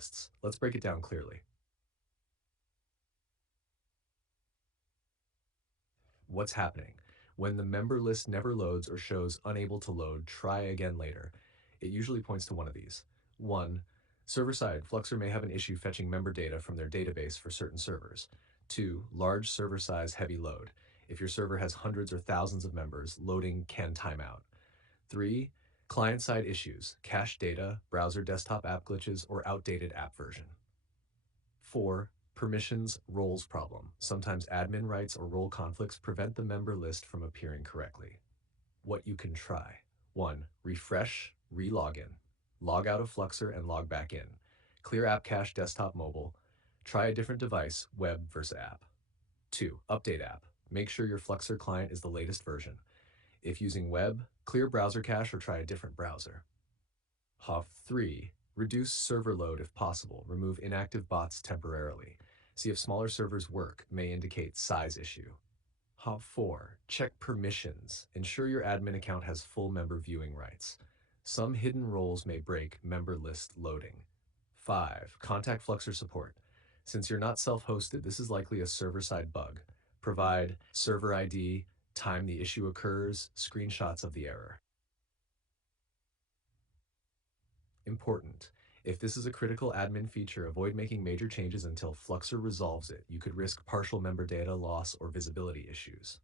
lists. Let's break it down clearly. What's happening? When the member list never loads or shows unable to load, try again later. It usually points to one of these. 1. Server-side, Fluxer may have an issue fetching member data from their database for certain servers. 2. Large server size heavy load. If your server has hundreds or thousands of members, loading can time out. 3. Client-side issues, cache data, browser desktop app glitches, or outdated app version. 4. Permissions roles problem. Sometimes admin rights or role conflicts prevent the member list from appearing correctly. What you can try. 1. Refresh, re-login. Log out of Fluxer and log back in. Clear app cache desktop mobile. Try a different device, web versus app. 2. Update app. Make sure your Fluxer client is the latest version. If using web, clear browser cache or try a different browser. HOF 3. Reduce server load if possible. Remove inactive bots temporarily. See if smaller servers work, may indicate size issue. HOF 4. Check permissions. Ensure your admin account has full member viewing rights. Some hidden roles may break member list loading. 5. Contact Fluxer support. Since you're not self-hosted, this is likely a server-side bug. Provide server ID, time the issue occurs, screenshots of the error. Important. If this is a critical admin feature, avoid making major changes until Fluxer resolves it. You could risk partial member data loss or visibility issues.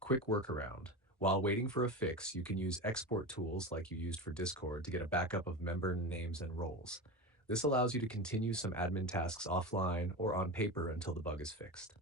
Quick workaround. While waiting for a fix, you can use export tools like you used for Discord to get a backup of member names and roles. This allows you to continue some admin tasks offline or on paper until the bug is fixed.